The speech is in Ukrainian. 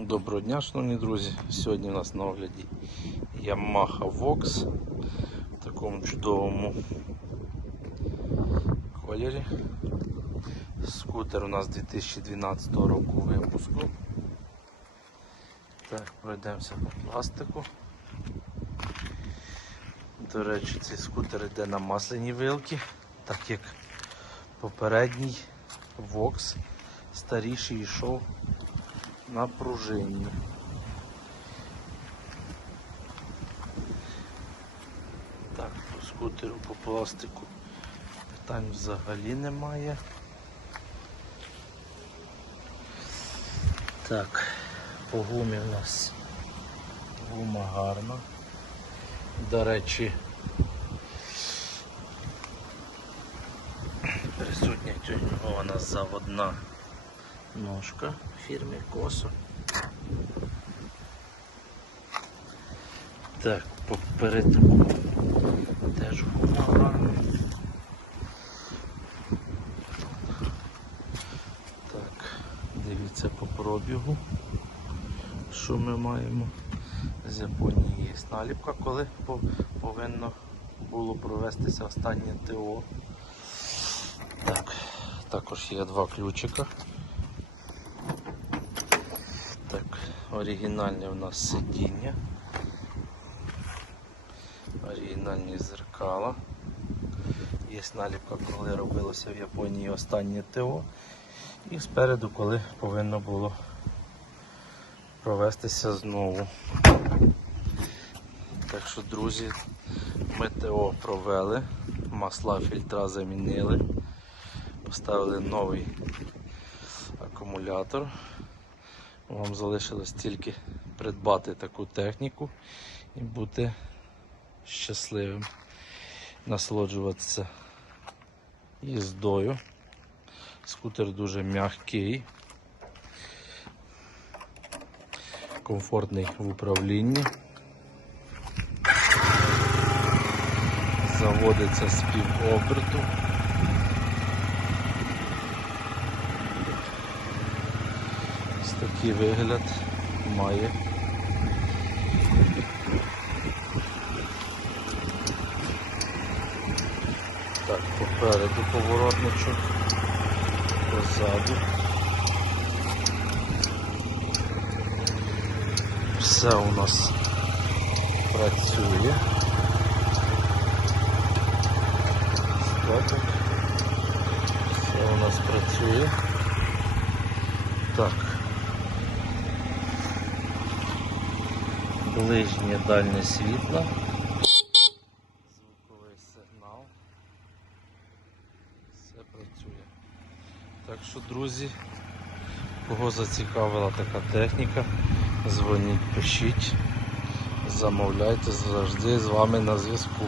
Доброго дня, шановні друзі. Сьогодні у нас на огляді Yamaha Vox в такому чудовому кольорі. Скутер у нас 2012 року випуску. Так, пройдемося по пластику. До речі, цей скутер йде на масляній вилки, так як попередній Vox старіший йшов на. Так, по скутеру, по пластику питань взагалі немає. Так, по гумі у нас гума гарна. До речі, присутня тюнінгована заводна ножка фірми Косо. Так, попереду теж гума. Так, дивіться по пробігу, що ми маємо. З Японії є наліпка, коли повинно було провестися останнє ТО. Так, також є два ключика. Так, оригінальне у нас сидіння. Оригінальні зеркала. Є наліпка, коли робилося в Японії останнє ТО. І спереду, коли повинно було провестися знову. Так що, друзі, ми ТО провели, масла фільтра замінили, поставили новий акумулятор. Вам залишилось тільки придбати таку техніку і бути щасливим, насолоджуватися їздою. Скутер дуже м'який, комфортний в управлінні. Заводиться з півоберту. Ось такий вигляд має. Так, попереду поворотничок, позаду. Все у нас працює. Все у нас працює. Так. Ближнє дальнє світло. Звуковий сигнал. Все працює. Так що, друзі, кого зацікавила така техніка, дзвоніть, пишіть, замовляйте завжди з вами на зв'язку.